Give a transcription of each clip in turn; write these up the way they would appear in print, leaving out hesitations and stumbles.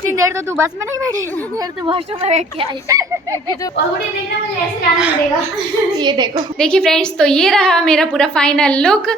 इतनी देर तो तू बस में नहीं बैठी, इतनी देर तो वॉशरूम में बैठ के आई। और देखना मुझे ऐसे जाना पड़ेगा। ये देखो, देखिए फ्रेंड्स, तो ये रहा मेरा पूरा final look.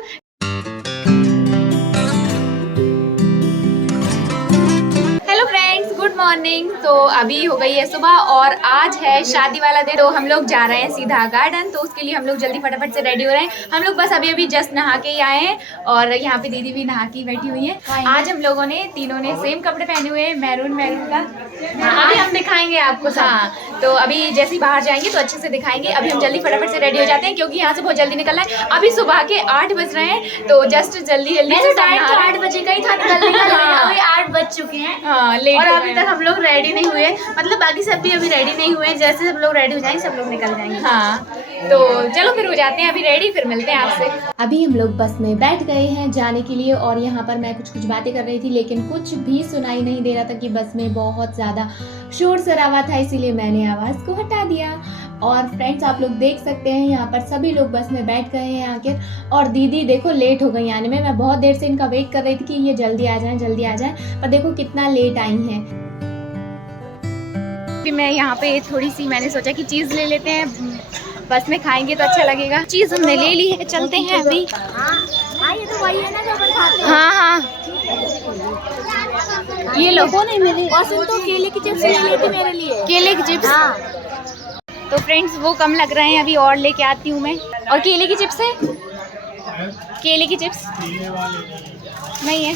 Hello friends, good morning. तो अभी हो गई है सुबह और आज है शादी वाला दिन। तो हम लोग जा रहे हैं सीधा गार्डन, तो उसके लिए हम लोग जल्दी फटाफट से रेडी हो रहे हैं। हम लोग बस अभी जस्ट नहा के ही आए हैं और यहाँ पे दीदी भी नहा के बैठी हुई है। आज हम लोगों ने तीनों ने सेम कपड़े पहने हुए हैं, मैरून का। अभी हम दिखाएंगे आपको। हाँ, तो अभी जैसे ही बाहर जाएंगे तो अच्छे से दिखाएंगे। अभी हम जल्दी फटाफट से रेडी हो जाते हैं क्योंकि यहाँ से बहुत जल्दी निकलना है। अभी सुबह के 8 बज रहे हैं, तो जस्ट जल्दी से टाइम तो 8 बजे का ही था निकलने का, अभी 8 बज चुके हैं। हाँ, लेट और अभी तक हम लोग रेडी नहीं हुए, मतलब बाकी सब भी अभी रेडी नहीं हुए। जैसे सब लोग रेडी हो जाएंगे सब लोग निकल जाएंगे। हाँ, तो चलो फिर हो जाते हैं अभी रेडी, फिर मिलते हैं आपसे। अभी हम लोग बस में बैठ गए हैं जाने के लिए और यहाँ पर मैं कुछ बातें कर रही थी लेकिन कुछ भी सुनाई नहीं दे रहा था कि बस में बहुत ज़्यादा शोर शराबा था, इसीलिए मैंने आवाज़ को हटा दिया। और फ्रेंड्स, आप लोग देख सकते हैं यहाँ पर सभी लोग बस में बैठ गए हैं आके। और दीदी देखो लेट हो गई आने में। मैं बहुत देर से इनका वेट कर रही थी कि ये जल्दी आ जाए, पर देखो कितना लेट आई हैं। मैं यहाँ पे थोड़ी सी मैंने सोचा कि चीज़ ले लेते हैं, बस में खाएंगे तो अच्छा लगेगा। चीज़ हमने ले ली है, चलते हैं अभी। हाँ, ये तो वही है ना जो अपन खाते हैं। हाँ, ये लो। को नहीं मिली। और तो केले की चिप्स ले ली थी मेरे लिए। केले की चिप्स। हाँ। तो फ्रेंड्स, वो कम लग रहे हैं, अभी और लेके आती हूँ मैं। और केले की चिप्स है? केले की चिप्स नहीं है।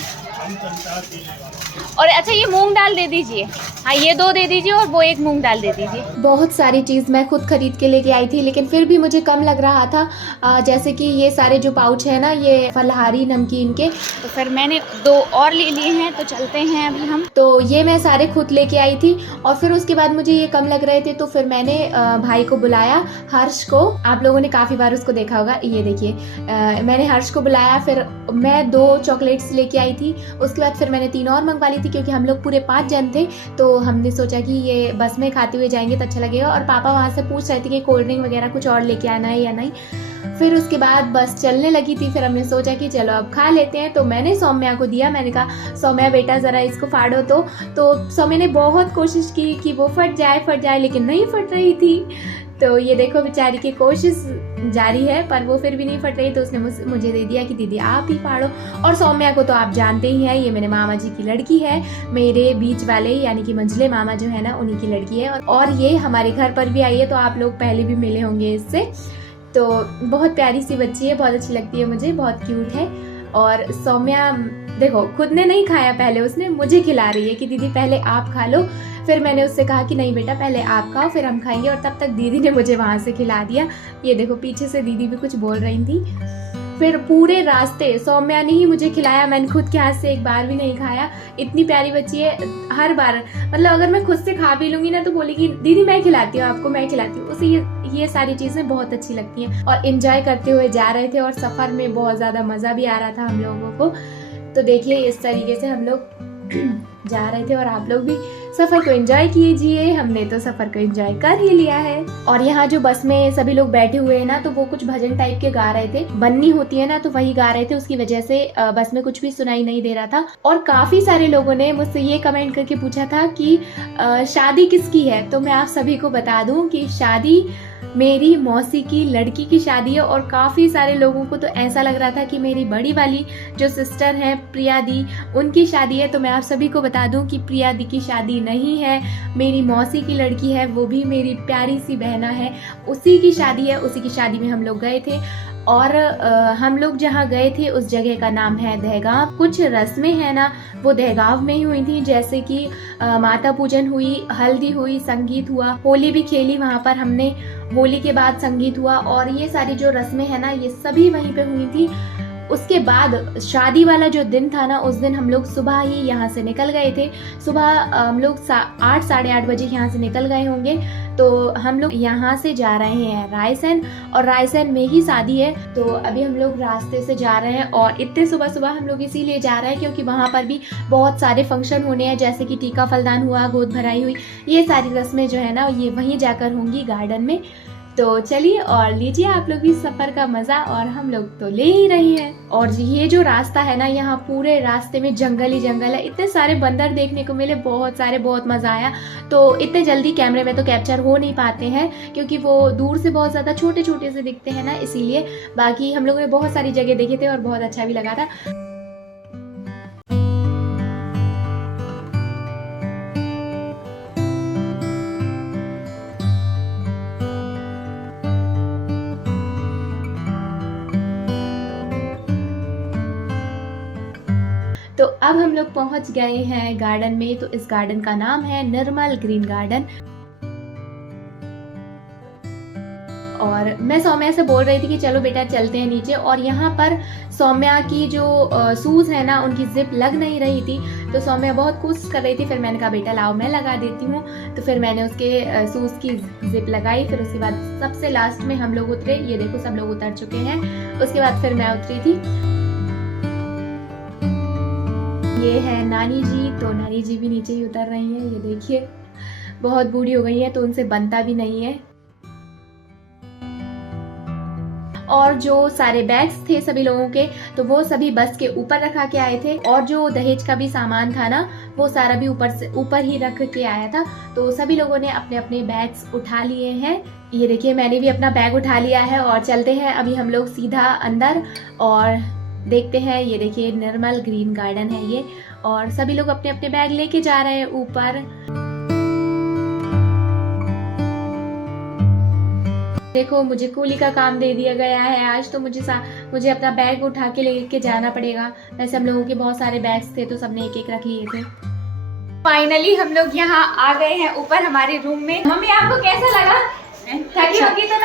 और अच्छा, ये मूंग दाल दे दीजिए। हाँ, ये 2 दे दीजिए और वो 1 मूंग दाल दे दीजिए। बहुत सारी चीज़ मैं खुद खरीद के लेके आई थी लेकिन फिर भी मुझे कम लग रहा था। जैसे कि ये सारे जो पाउच है ना, ये फलहारी नमकीन के, तो फिर मैंने 2 और ले लिए हैं, तो चलते हैं अभी हम। तो ये मैं सारे खुद लेके आई थी। और फिर उसके बाद मुझे ये कम लग रहे थे तो फिर मैंने भाई को बुलाया, हर्ष को। आप लोगों ने काफ़ी बार उसको देखा होगा। ये देखिए, मैंने हर्ष को बुलाया, फिर मैं 2 चॉकलेट्स लेके आई थी। उसके बाद फिर मैंने 3 और मंगवा ली थी क्योंकि हम लोग पूरे 5 जन थे। तो हमने सोचा कि ये बस में खाते हुए जाएंगे तो अच्छा लगेगा। और पापा वहाँ से पूछ रहे थे कि कोल्ड ड्रिंक वगैरह कुछ और लेके आना है या नहीं। फिर उसके बाद बस चलने लगी थी, फिर हमने सोचा कि चलो अब खा लेते हैं। तो मैंने सौम्या को दिया, मैंने कहा सौम्या बेटा ज़रा इसको फाड़ो। तो सौम्या ने बहुत कोशिश की कि वो फट जाए लेकिन नहीं फट रही थी। तो ये देखो बेचारी की कोशिश जारी है, पर वो फिर भी नहीं फट रही। तो उसने मुझे दे दिया कि दीदी आप ही फाड़ो। और सौम्या को तो आप जानते ही हैं, ये मेरे मामा जी की लड़की है, मेरे बीच वाले यानी कि मंझले मामा जो है ना, उन्हीं की लड़की है। और ये हमारे घर पर भी आई है, तो आप लोग पहले भी मिले होंगे इससे। तो बहुत प्यारी सी बच्ची है, बहुत अच्छी लगती है मुझे, बहुत क्यूट है। और सौम्या देखो खुद ने नहीं खाया, पहले उसने मुझे खिला रही है कि दीदी पहले आप खा लो। फिर मैंने उससे कहा कि नहीं बेटा पहले आप खाओ फिर हम खाएंगे, और तब तक दीदी ने मुझे वहाँ से खिला दिया। ये देखो पीछे से दीदी भी कुछ बोल रही थी। फिर पूरे रास्ते सौम्या ने ही मुझे खिलाया, मैंने खुद के हाथ से एक बार भी नहीं खाया। इतनी प्यारी बच्ची है, हर बार मतलब अगर मैं खुद से खा भी लूँगी ना तो बोलेगी दीदी मैं खिलाती हूँ आपको, मैं खिलाती हूँ। उसे ये सारी चीज़ें बहुत अच्छी लगती हैं। और एंजॉय करते हुए जा रहे थे और सफ़र में बहुत ज़्यादा मज़ा भी आ रहा था हम लोगों को। तो देखिए इस तरीके से हम लोग जा रहे थे और आप लोग भी सफ़र को एंजॉय कीजिए। हमने तो सफ़र को एंजॉय कर ही लिया है। और यहाँ जो बस में सभी लोग बैठे हुए हैं ना, तो वो कुछ भजन टाइप के गा रहे थे, बन्नी होती है ना, तो वही गा रहे थे। उसकी वजह से बस में कुछ भी सुनाई नहीं दे रहा था। और काफ़ी सारे लोगों ने मुझसे ये कमेंट करके पूछा था कि शादी किसकी है। तो मैं आप सभी को बता दूँ कि शादी मेरी मौसी की लड़की की शादी है। और काफ़ी सारे लोगों को तो ऐसा लग रहा था कि मेरी बड़ी वाली जो सिस्टर है प्रिया दी, उनकी शादी है। तो मैं आप सभी को बता दूं कि प्रिया दी की शादी नहीं है, मेरी मौसी की लड़की है, वो भी मेरी प्यारी सी बहना है, उसी की शादी है। उसी की शादी में हम लोग गए थे। और हम लोग जहाँ गए थे उस जगह का नाम है दहगांव। कुछ रस्में हैं ना वो दहगांव में ही हुई थी, जैसे कि माता पूजन हुई, हल्दी हुई, संगीत हुआ, होली भी खेली वहाँ पर हमने, होली के बाद संगीत हुआ। और ये सारी जो रस्में हैं ना ये सभी वहीं पे हुई थी। उसके बाद शादी वाला जो दिन था ना, उस दिन हम लोग सुबह ही यहाँ से निकल गए थे। सुबह हम लोग 8 साढ़े 8 बजे यहाँ से निकल गए होंगे। तो हम लोग यहाँ से जा रहे हैं रायसेन, और रायसेन में ही शादी है। तो अभी हम लोग रास्ते से जा रहे हैं। और इतने सुबह सुबह हम लोग इसीलिए जा रहे हैं क्योंकि वहाँ पर भी बहुत सारे फंक्शन होने हैं, जैसे कि टीका फलदान हुआ, गोद भराई हुई, ये सारी रस्में जो है ना ये वहीं जाकर होंगी गार्डन में। तो चलिए और लीजिए आप लोग भी सफर का मजा, और हम लोग तो ले ही रहे हैं। और ये जो रास्ता है ना, यहाँ पूरे रास्ते में जंगल ही जंगल है। इतने सारे बंदर देखने को मिले, बहुत सारे, बहुत मजा आया। तो इतने जल्दी कैमरे में तो कैप्चर हो नहीं पाते हैं क्योंकि वो दूर से बहुत ज्यादा छोटे छोटे से दिखते हैं ना, इसीलिए। बाकी हम लोगों ने बहुत सारी जगह देखे थे और बहुत अच्छा भी लगा था। तो अब हम लोग पहुंच गए हैं गार्डन में। तो इस गार्डन का नाम है निर्मल ग्रीन गार्डन। और मैं सौम्या से बोल रही थी कि चलो बेटा चलते हैं नीचे, और यहाँ पर सौम्या की जो शूज है ना, उनकी जिप लग नहीं रही थी। तो सौम्या बहुत कोशिश कर रही थी, फिर मैंने कहा बेटा लाओ मैं लगा देती हूँ। तो फिर मैंने उसके शूज की जिप लगाई। फिर उसके बाद सबसे लास्ट में हम लोग उतरे। ये देखो सब लोग उतर चुके हैं। उसके बाद फिर मैं उतरी थी। ये है नानी जी, तो नानी जी भी नीचे ही उतर रही हैं। ये देखिए बहुत बूढ़ी हो गई है तो उनसे बनता भी नहीं है। और जो सारे बैग्स थे सभी लोगों के, तो वो सभी बस के ऊपर रखा के आए थे। और जो दहेज का भी सामान था ना, वो सारा भी ऊपर ही रख के आया था। तो सभी लोगों ने अपने अपने बैग्स उठा लिए हैं। ये देखिए मैंने भी अपना बैग उठा लिया है और चलते हैं अभी हम लोग सीधा अंदर और देखते हैं। ये देखिए निर्मल ग्रीन गार्डन है ये, और सभी लोग अपने अपने बैग लेके जा रहे हैं ऊपर। देखो मुझे कूली का काम दे दिया गया है आज, तो मुझे अपना बैग उठा के लेके जाना पड़ेगा। वैसे हम लोगों के बहुत सारे बैग्स थे तो सबने एक एक रख लिए थे। फाइनली हम लोग यहाँ आ गए हैं ऊपर हमारे रूम में। मम्मी आपको कैसा लगा? थकी होगी तो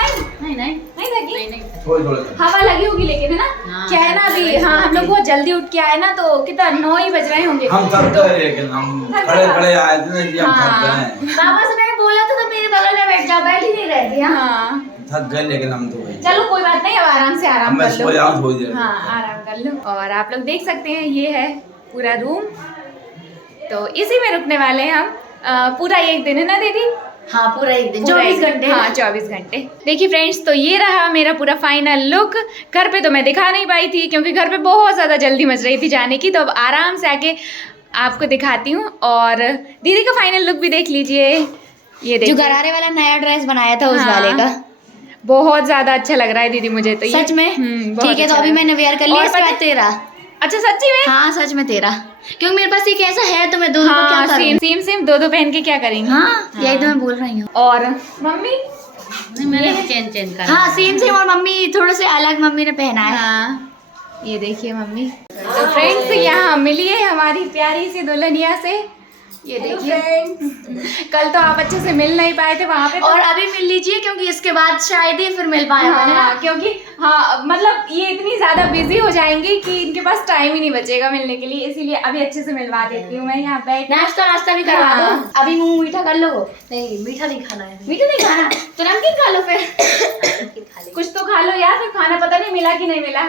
नहीं थकी? थोड़ी हवा लगी होगी लेकिन, है ना? क्या है ना अभी, हाँ हम लोग बहुत जल्दी उठ के आए ना, तो कितना 9 ही बज रहे होंगे। हम थक गए, लेकिन हम खड़े आए थे ना, हम थक गए। पापा से मैंने बोला था तो मेरे बगल में बैठ जाओ, बैठ ही नहीं रहे थे। हाँ थक गए, लेकिन हम तो चलो कोई बात नहीं, अब आराम से आराम कर लो। थोड़ी हाँ आराम कर लो। और आप लोग देख सकते हैं ये है पूरा रूम, तो इसी में रुकने वाले हैं हम पूरा एक दिन, है ना दीदी? हाँ पूरा एक दिन, 24 घंटे। हाँ 24 घंटे। देखिए फ्रेंड्स, तो ये रहा मेरा पूरा फाइनल लुक। घर पे तो मैं दिखा नहीं पाई थी क्योंकि घर पे बहुत ज़्यादा जल्दी मच रही थी जाने की, तो अब आराम से आके आपको दिखाती हूँ। और दीदी का फाइनल लुक भी देख लीजिए। ये देखिए जो गरारे वाला नया ड्रेस बनाया था उस वाले का, बहुत ज़्यादा अच्छा लग रहा है दीदी मुझे तो। सच में? ठीक है, तो अभी मैंने वेयर कर लिया। इसके बाद तेरा। अच्छा सच्ची में? हाँ सच में तेरा, क्योंकि मेरे पास एक ऐसा है तो मैं दो क्या करूं? सेम दो पहन के क्या करेंगे? हाँ यही तो मैं बोल रही हूँ। और मम्मी मैंने चेंज कर। हाँ सेम और मम्मी थोड़े से अलग मम्मी ने पहना है। हाँ ये देखिए मम्मी। तो फ्रेंड्स यहाँ मिली है हमारी प्यारी सी दुल्हनिया से। ये देखिए कल तो आप अच्छे से मिल नहीं पाए थे वहाँ पे, और अभी मिल लीजिए क्योंकि इसके बाद शायद ही फिर मिल पाए। हाँ, क्योंकि हाँ मतलब ये इतनी ज्यादा बिजी हो जाएंगी कि इनके पास टाइम ही नहीं बचेगा मिलने के लिए, इसीलिए अभी अच्छे से मिलवा देती हूँ मैं। यहाँ बैठ नाश्ता भी करवा दो। अभी मुँह मीठा कर लो। नहीं मीठा नहीं खाना है। मीठा नहीं खाना तो नमकीन खा लो फिर। कुछ तो खा लो यार, फिर खाना पता नहीं मिला कि नहीं मिला।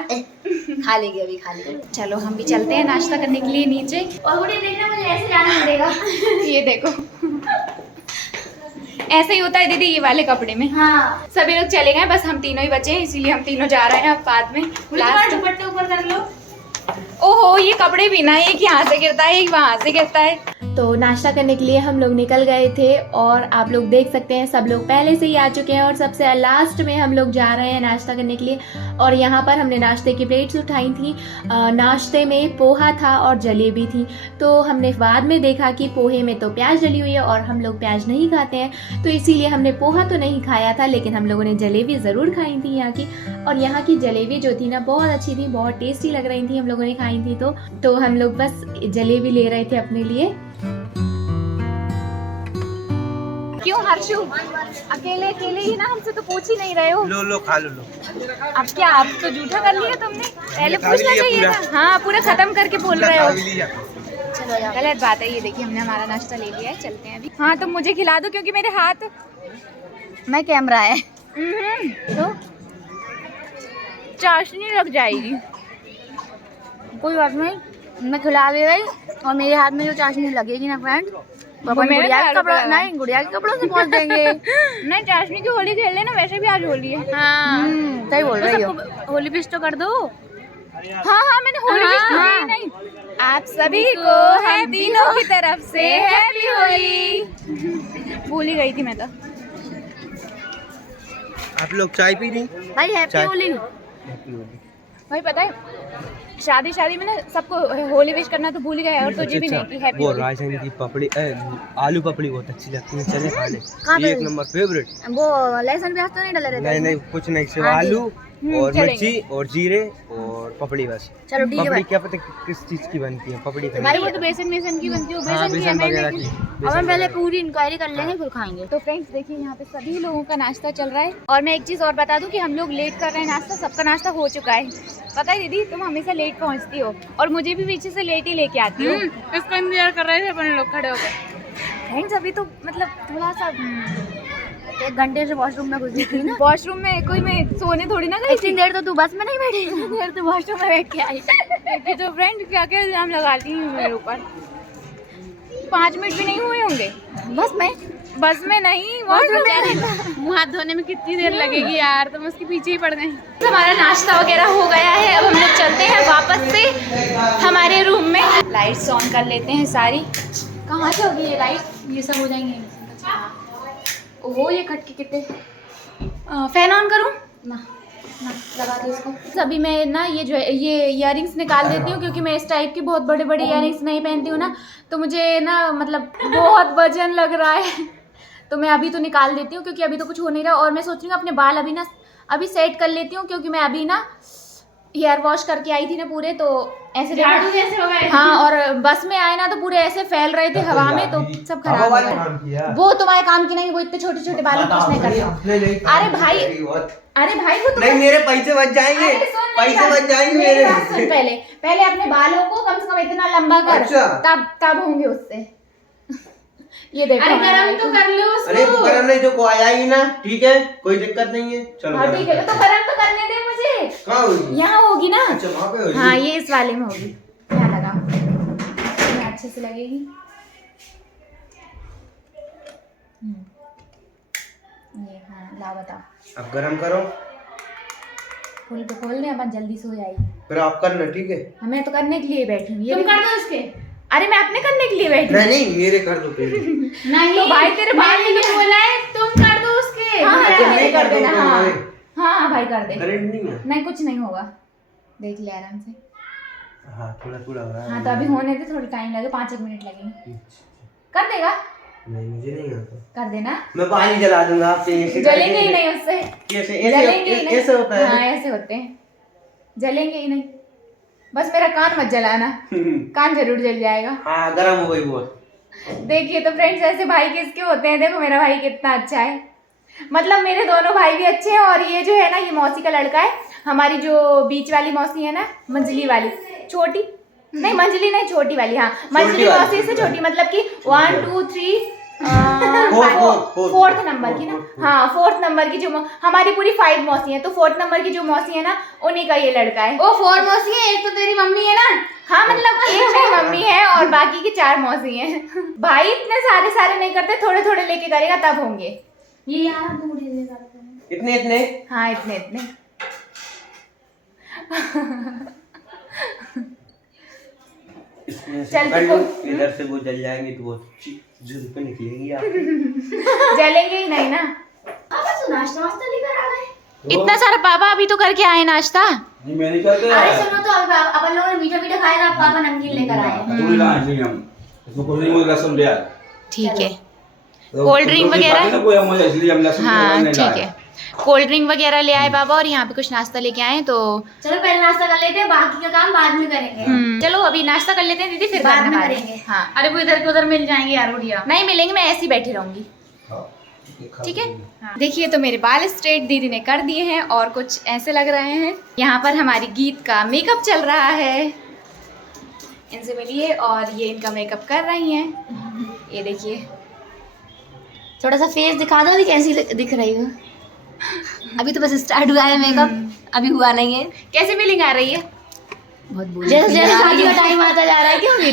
खा लेगी अभी, खा लेगी। चलो हम भी चलते हैं नाश्ता करने के लिए नीचे। और मुझे देखना, मुझे ऐसे जाना पड़ेगा। ये देखो ऐसे ही होता है दीदी ये वाले कपड़े में। हाँ सभी लोग चले गए, बस हम तीनों ही बचे हैं, इसीलिए हम तीनों जा रहे हैं अब बाद में। दुपट्टे ऊपर कर लो। ओहो ये कपड़े भी ना, एक यहाँ से गिरता है एक वहाँ से गिरता है। तो नाश्ता करने के लिए हम लोग निकल गए थे, और आप लोग देख सकते हैं सब लोग पहले से ही आ चुके हैं, और सबसे लास्ट में हम लोग जा रहे हैं नाश्ता करने के लिए। और यहाँ पर हमने नाश्ते की प्लेट्स उठाई थी। नाश्ते में पोहा था और जलेबी थी। तो हमने बाद में देखा कि पोहे में तो प्याज डली हुई है और हम लोग प्याज नहीं खाते हैं, तो इसीलिए हमने पोहा तो नहीं खाया था, लेकिन हम लोगों ने जलेबी ज़रूर खाई थी यहाँ की। और यहाँ की जलेबी जो थी ना बहुत अच्छी थी, बहुत टेस्टी लग रही थी, हम लोगों ने खाई थी। तो हम लोग बस जलेबी ले रहे थे अपने लिए। क्यों हर्षु अकेले ही ना, हमसे तो पूछ ही नहीं रहे हो। लो खा लो। अब क्या आप तो झूठा कर लिया तुमने, पहले पूछना चाहिए था। हाँ पूरा खत्म करके बोल रहे हो। चलो गलत बात है। ये देखिए हमने हमारा नाश्ता ले लिया है, चलते हैं अभी। हाँ तो मुझे खिला दो क्योंकि मेरे हाथ मैं कैमरा है तो चाशनी लग जाएगी। कोई बात नहीं, मैं खिला दे रही, और मेरे हाथ में जो चाशनी लगेगी ना फ्रेंड, पापा मेरे गुड़िया के दारू कपड़ों पे लगा। नहीं गुड़िया के कपड़ों से पहुंच देंगे। नहीं चाशनी की होली खेल लेना, वैसे भी आज होली है। हाँ सही बोल रही हो। होली विश तो कर दो। हाँ मैंने होली विश तो की नहीं। आप सभी को हम तीनों की तरफ से हैप्पी होली। भूल ही गई थी मैं तो। आप लोग चाय पी रही? भाई हैप्पी चाय। होली। भाई पता है शादी में ना सबको होली विश करना तो भूल ही गए और तुझे भी नहीं कि हैप्पी वो होली। राजस्थान की पपड़ी आलू पपड़ी बहुत अच्छी लगती है, चले खा ले। कहाँ पे? एक नंबर फेवरेट। वो लहसुन प्याज तो नहीं डाले रहते? नहीं नहीं कुछ नहीं, सिर्फ हाँ, आलू और चलेंगे। मिर्ची और जीरे और पपड़ी बस। चलो ठीक है पपड़ी भाई। क्या पता किस चीज की बनती है पपड़ी भाई खाने वो तो बेसन की बनती है, वो हाँ बेसन की बेसन है वगैरह नहीं। की। अब हम पहले पूरी इंक्वायरी कर लेंगे फिर खाएंगे। तो फ्रेंड्स देखिए यहाँ पे सभी लोगों का नाश्ता चल रहा है और मैं एक चीज़ और बता दूं कि हम लोग लेट कर रहे हैं नाश्ता, सबका नाश्ता हो चुका है। पता है दीदी तुम हमेशा लेट पहुँचती हो और मुझे भी पीछे से लेट ही लेके आती हो। इसका इंतजार कर रहे थे अपन लोग खड़े होकर। फ्रेंड्स अभी तो मतलब थोड़ा सा 1 घंटे से वॉशरूम में घुसी थी ना। वॉशरूम में कोई मैं सोने थोड़ी ना गई इतनी थी। देर तो तू बस में नहीं बैठी, इतनी देर तो वॉशरूम में बैठ के आई। कि तो फ्रेंड क्या क्या इल्जाम लगाती हैं मेरे ऊपर। 5 मिनट भी नहीं हुए होंगे बस में नहीं वॉशरूम में। मुँह हाथ धोने में कितनी देर लगेगी यार, तुम उसके पीछे ही पड़ गए। हमारा नाश्ता वगैरह हो गया है, अब हम लोग चलते हैं वापस से हमारे रूम में। लाइट्स ऑन कर लेते हैं सारी। कहाँ से होगी ये लाइट? ये सब हो जाएंगे। ओहो ये खटके कितने। फैन ऑन करूँ ना लगा दे इसको। अभी मैं ना ये इयररिंग्स निकाल देती हूँ क्योंकि मैं इस टाइप की बहुत बड़े बड़े इयररिंग्स नहीं पहनती हूँ ना, तो मुझे ना मतलब बहुत वजन लग रहा है। तो मैं अभी तो निकाल देती हूँ क्योंकि अभी तो कुछ हो नहीं रहा। और मैं सोच रही हूँ अपने बाल अभी सेट कर लेती हूँ क्योंकि मैं अभी ना हेयर वॉश करके आई थी ना पूरे, तो ऐसे जैसे हो गए। हाँ और बस में आए ना तो पूरे ऐसे फैल रहे थे हवा में, तो सब खराब हो गए। वो तुम्हारे काम की नहीं, वो इतने छोटे छोटे बालों कुछ नहीं करते। अरे भाई वो नहीं मेरे पैसे बच जाएंगे, पैसे बच जाएंगे मेरे। सुन पहले अपने बालों को कम से कम इतना लंबा कर, अच्छा। तब होंगे उससे। ये देखो अरे गरम तो कर लो उसको। अरे गरम नहीं तो को आया ही ना, ठीक है कोई दिक्कत नहीं है। चलो हाँ ठीक है, तो गरम तो करने दे मुझे। कहाँ होगी? यहाँ होगी ना। अच्छा वहाँ पे होगी। हाँ ये इस वाले में होगी। यहाँ लगा अच्छे से लगेगी। ये हाँ ला बताओ। अब गरम करो, खोल दे अपन जल्दी से हो जाएगी। फिर आप करना ठीक है। मैं तो करने के लिए बैठी हूँ। तुम कर दो उसके। अरे मैं अपने करने के लिए बैठी हूँ। नहीं मेरे कर दो पहले। नहीं तो भाई तेरे बाल ने तो बोला है तुम कर दो उसके। हाँ अच्छा, मेरे मैं कर कर दूँ देना। तो हाँ हमारे। हाँ भाई कर दे। करंट नहीं है। नहीं कुछ नहीं होगा, देख ले आराम से। हाँ थोड़ा थोड़ा हो रहा है। हाँ तो अभी होने दे, थोड़ा टाइम लगे, 5 मिनट लगेंगे। कर देगा? नहीं मुझे नहीं आता। कर देना। मैं पानी जला दूंगा आपसे। ऐसे जलेंगे ही नहीं उससे। कैसे? जलेंगे ही नहीं। ऐसे होता है। हाँ ऐसे होते हैं, जलेंगे ही नहीं। बस मेरा कान मत जलाना, कान जरूर जल जाएगा। हाँ गरम हो गई बहुत। देखिए तो फ्रेंड्स ऐसे भाई किसके होते हैं। देखो मेरा भाई कितना अच्छा है, मतलब मेरे दोनों भाई भी अच्छे हैं। और ये जो है ना ये मौसी का लड़का है, हमारी जो बीच वाली मौसी है ना, मंजली वाली, छोटी नहीं मंजली नहीं छोटी वाली। हाँ मंजली मौसी से छोटी, मतलब कि 1 2 3 4th नंबर की ना। हाँ 4th नंबर की जो हमारी पूरी 5 मौसी है, तो 4th नंबर की जो मौसी है ना उन्हीं का ये लड़का है। ओ 4 मौसी है, एक तो तेरी मम्मी है ना। हाँ मतलब एक मेरी मम्मी है और बाकी की 4 मौसी हैं। भाई इतने सारे नहीं करते, थोड़े थोड़े लेके करेगा तब होंगे। ये यार इतने इतने। हाँ इतने चल इधर से वो जल जाएंगे तो वो जुल पे निकलेंगी आप। जलेंगे ही नहीं ना। पापा तो नाश्ता वास्ता लेकर आ गए। इतना सारा पापा अभी तो करके आए नाश्ता। नहीं मैं नहीं करते अरे सुनो तो अपन लोगों ने मीठा मीठा खाएगा, पापा नमकीन लेकर आए। थोड़ी ला नहीं हम इसमें कोई नहीं लहसुन दिया। ठीक है कोल्ड ड्रिंक वगैरह। हाँ ठीक है कोल्ड ड्रिंक वगैरह ले आए बाबा और यहाँ पे कुछ नाश्ता लेके आए। तो चलो पहले नाश्ता कर लेते हैं, बाकी का काम बाद में करेंगे। चलो अभी नाश्ता कर लेते हैं दीदी, फिर बाद में बाद करेंगे। हाँ अरे वो इधर के उधर मिल जाएंगे यार रोटियां। नहीं मिलेंगे, मैं ऐसे ही बैठी रहूंगी। ठीक है हाँ। देखिए तो मेरे बाल स्ट्रेट दीदी ने कर दिए हैं और कुछ ऐसे लग रहे हैं। यहाँ पर हमारी गीत का मेकअप चल रहा है, इनसे मिलिए। और ये इनका मेकअप कर रही हैं, ये देखिए। थोड़ा सा फेस दिखा दो, अभी कैसी दिख रही हो। अभी तो बस स्टार्ट हुआ है मेकअप, अभी हुआ नहीं है। कैसी फीलिंग आ रही है? बहुत बोल जैसे जैसे शादी का टाइम आता जा रहा है क्यों नहीं?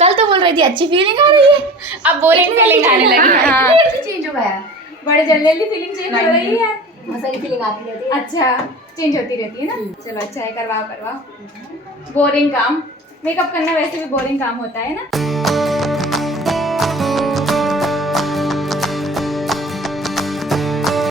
कल तो बोल रही थी अच्छी फीलिंग आ रही है, अब बोरिंग फीलिंग आने लगी है। हाँ, चेंज हो गया। बड़े जल्दी फीलिंग चेंज हो रही है। बहुत सारी फीलिंग आती रहती है। अच्छा, चेंज होती रहती है ना। चलो अच्छा है, करवाओ। बोरिंग काम, मेकअप करना वैसे भी बोरिंग काम होता है ना।